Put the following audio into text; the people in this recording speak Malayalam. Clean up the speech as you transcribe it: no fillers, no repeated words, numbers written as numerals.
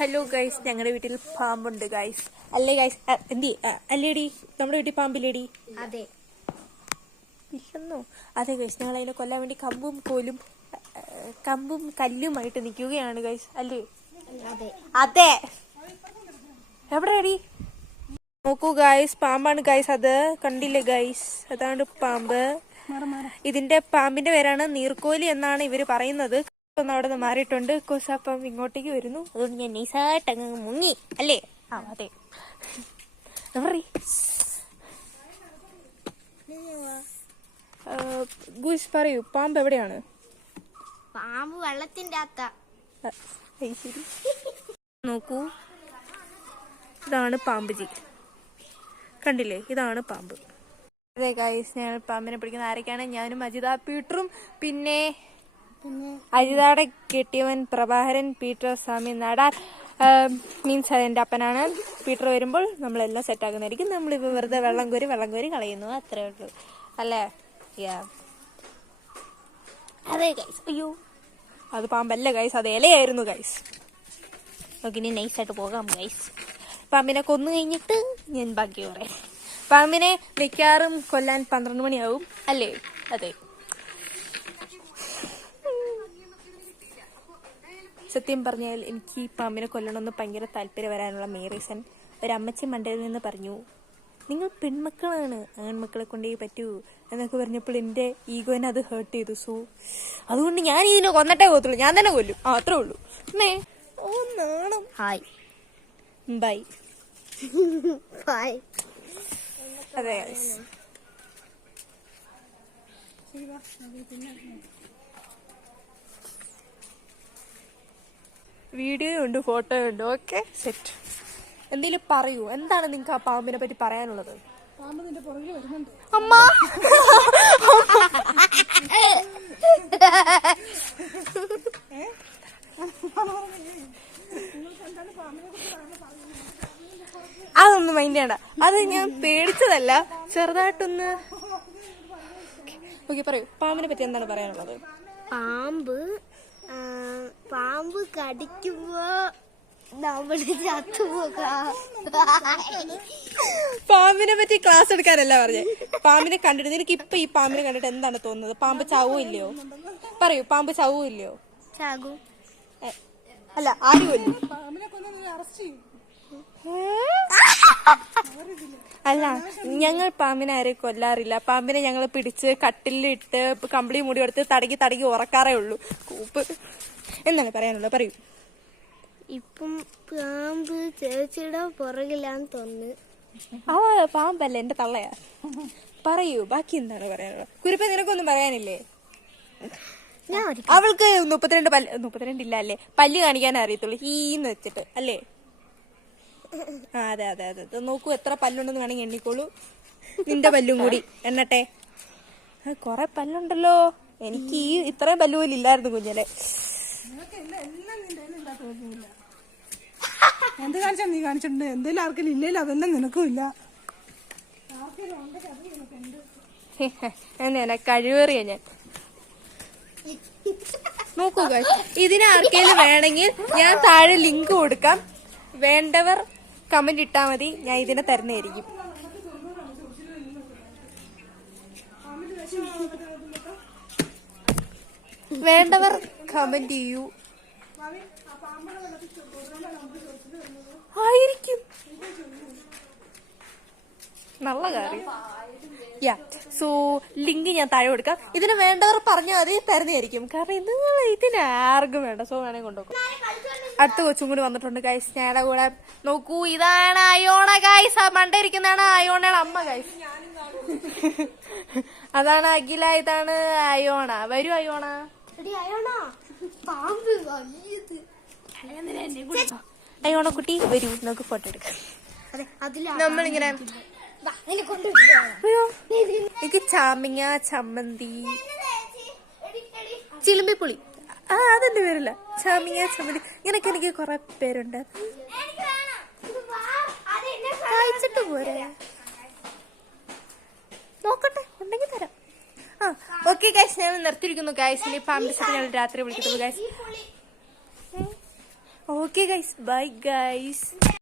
ഹലോ ഗൈസ്, ഞങ്ങളുടെ വീട്ടിൽ പാമ്പുണ്ട് ഗൈസ്. അല്ലേ ഗൈസ്? എന്തി അല്ലേടി, നമ്മുടെ വീട്ടിൽ പാമ്പില്ലേടി? അതെ. ഇല്ലെന്നോ? അതെ ഗൈസ്, ഞങ്ങൾ അതിനെ കൊല്ലാൻ വേണ്ടി കമ്പും കല്ലുമായിട്ട് നിൽക്കുകയാണ് ഗൈസ്. അല്ലേ? അതെ. എവിടെയാടി? നോക്കൂ ഗൈസ്, പാമ്പാണ് ഗൈസ്. അത് കണ്ടില്ലേ ഗൈസ്? അതാണ് പാമ്പ്. ഇതിന്റെ പാമ്പിന്റെ പേരാണ് നീർക്കോലി എന്നാണ് ഇവര് പറയുന്നത്. അവിടെ നിന്ന് മാറിയിട്ടുണ്ട്. കൊസാപ്പം ഇങ്ങോട്ടേക്ക് വരുന്നു. അതുകൊണ്ട് ഞാൻ നൈസായിട്ട് അങ്ങ് മുങ്ങി. അല്ലേ? അതെ. ഗൂസ് പറയൂ, പാമ്പ് എവിടെയാണ്? പാമ്പ് വെള്ളത്തിന്റെ അകത്താ. ശരി, നോക്കൂ, ഇതാണ് പാമ്പ് ജി. കണ്ടില്ലേ? ഇതാണ് പാമ്പ്. അതെ ഗൈസ്, ഞാൻ പാമ്പിനെ പിടിക്കുന്ന ആരൊക്കെയാണ്? ഞാനും അജിത പീറ്ററും പിന്നെ അജിതയുടെ കെട്ടിയവൻ പ്രഭാകരൻ, പീറ്റർ സ്വാമി നാടാർ, മീൻസ് എന്റെ അപ്പനാണ്. പീറ്റർ വരുമ്പോൾ നമ്മളെല്ലാം സെറ്റാക്കുന്നതായിരിക്കും. നമ്മളിപ്പോൾ വെറുതെ വെള്ളം കോരി കളയുന്നു, അത്രേ ഉള്ളൂ. അല്ലേ? അതെ ഗൈസ്. അയ്യോ, അത് പാമ്പല്ല ഗൈസ്, അത് ഇലയായിരുന്നു ഗൈസ്. നമുക്കിനി നൈസായിട്ട് പോകാം ഗൈസ്. പാമ്പിനെ കൊന്നു കഴിഞ്ഞിട്ട് ഞാൻ ബാക്കി പറയാം. പാമ്പിനെ മിക്കാറും കൊല്ലാൻ 12 മണിയാവും. അല്ലേ? അതെ. സത്യം പറഞ്ഞാൽ എനിക്ക് ഈ പാമ്പിനെ കൊല്ലണമെന്ന് ഭയങ്കര താല്പര്യം വരാനുള്ള മെയിൻ റീസൺ, ഒരമ്മച്ചി മണ്ടയിൽ നിന്ന് പറഞ്ഞു, നിങ്ങൾ പെൺമക്കളാണ്, ആൺമക്കളെ കൊണ്ടേ പറ്റൂ എന്നൊക്കെ പറഞ്ഞപ്പോൾ എൻ്റെ ഈഗോനെ അത് ഹേർട്ട് ചെയ്തു. സോ അതുകൊണ്ട് ഞാൻ ഇതിനെ കൊന്നിട്ടേ പോകത്തുള്ളൂ. ഞാൻ തന്നെ കൊല്ലും. അത്രേ ഉള്ളൂ. നാണം. Hi, bye. ബൈ. അതെ. വീഡിയോ ഉണ്ട്, ഫോട്ടോ ഉണ്ട്. Okay, set. എന്തെങ്കിലും പറയൂ. എന്താണ് നിങ്ങൾക്ക് ആ പാമ്പിനെ പറ്റി പറയാനുള്ളത്? അമ്മ, അതൊന്നും മൈൻഡ് ചെയ്യണ്ട. അത് ഞാൻ പേടിച്ചതല്ല, ചെറുതായിട്ടൊന്ന്. ഓക്കെ, പറയൂ. പാമ്പിനെ പറ്റി എന്താണ് പറയാനുള്ളത്? പാമ്പ് കടിക്കുമ്പോ നമ്മള് ചത്തുപോകാം. പാമ്പിനെ പറ്റി ക്ലാസ് എടുക്കാനല്ല പറഞ്ഞേ. പാമ്പിനെ കണ്ടിട്ട് നിനക്ക് ഇപ്പൊ ഈ പാമ്പിനെ കണ്ടിട്ട് എന്താണ് തോന്നുന്നത്? പാമ്പ് ചാവോ ഇല്ലയോ? പറയൂ, പാമ്പ് ചാവോ ഇല്ലയോ? ചാകും. അല്ല, ആര് കൊല്ലും? അല്ല, ഞങ്ങൾ പാമ്പിനെ ആരെയും കൊല്ലാറില്ല. പാമ്പിനെ ഞങ്ങൾ പിടിച്ച് കട്ടിലിട്ട് കമ്പിളി മുടി എടുത്ത് തടകി ഉറക്കാറേ ഉള്ളൂ. കൂപ്പ്. എന്താണ് പറയാനുള്ളത്? പറയൂ. ഇപ്പം പാമ്പ് ചേച്ചിയുടെ പുറകിലാന്ന് തോന്നുന്നു. പാമ്പല്ല, എന്റെ തള്ളയാ. പറയൂ, ബാക്കി എന്താണ് പറയാനുള്ളത്? കുരുപ്പ, നിനക്കൊന്നും പറയാനില്ലേ? അവൾക്ക് 32 ഇല്ല അല്ലേ? പല്ല് കാണിക്കാൻ അറിയത്തുള്ളൂ, ഹീന്ന് വെച്ചിട്ട്. അല്ലേ? അതെ അതെ അതെ. നോക്കൂ, എത്ര പല്ലുണ്ടെന്ന് വേണമെങ്കിൽ എണ്ണിക്കോളൂ. നിന്റെ പല്ലും കൂടി എണ്ണട്ടെ. കൊറേ പല്ലുണ്ടല്ലോ. എനിക്ക് ഈ ഇത്രയും പല്ല് പോലും ഇല്ലായിരുന്നു കുഞ്ഞിലെ. എന്ത് കാണിച്ചാ നീ കാണിച്ചിട്ടുണ്ട്? എന്തെങ്കിലും ആർക്കെങ്കിലും ഇല്ലല്ലോ, അതൊന്നും നിനക്കും ഇല്ല. എന്നാ കഴിവേറിയ ഞാൻ. നോക്കൂ ഗൈസ്, ഇതിന് ആർക്കെങ്കിലും വേണമെങ്കിൽ ഞാൻ താഴെ ലിങ്ക് കൊടുക്കാം. വേണ്ടവർ കമന്റ് ഇട്ടാ മതി, ഞാൻ ഇതിനെ തരുന്നതായിരിക്കും. വേണ്ടവർ കമന്റ് ചെയ്യൂ. ആയിരിക്കും, നല്ല കാര്യം. സോ ലിങ്ക് ഞാൻ താഴെ കൊടുക്കാം. ഇതിന് വേണ്ടവർ പറഞ്ഞാൽ മതി, തരുന്നതായിരിക്കും. കാരണം ഇതിന് ആർക്കും വേണ്ട. സോ വേണേ കൊണ്ടുപോകും. അടുത്ത കൊച്ചും കൂടി വന്നിട്ടുണ്ട് ഗൈസ് ഞങ്ങളുടെ കൂടെ. നോക്കൂ, ഇതാണ് അയോണ ഗൈസ്. ആ മണ്ട ഇരിക്കുന്നതാണ് അയോണയുടെ അമ്മ ഗൈസ്. അതാണ് അഖില, ഇതാണ് അയോണ. വരൂ അയോണ. അയോണ കുട്ടി വരൂ, നമുക്ക് ഫോട്ടോ എടുക്കാം. നമ്മളിങ്ങനെ എനിക്ക് ചാമിങ്ങ, ചമ്മന്തി, ചിലുമ്പിപ്പുളി, അതെന്റെ പേരല്ല. ചാമിങ്ങ, ചമ്മന്തി, ഇങ്ങനൊക്കെ എനിക്ക് കുറെ പേരുണ്ട്. കഴിച്ചിട്ട് പോരെ? നോക്കട്ടെ, ഉണ്ടെങ്കിൽ തരാം. ഓക്കെ ഗൈസ്, ഞാൻ നിർത്തിയിരിക്കുന്നു ഗൈസ്. ഇനി പാമ്പിനെ ഞങ്ങൾ രാത്രി വിളിക്കത്തുള്ളൂ guys. Okay. Okay guys, bye guys.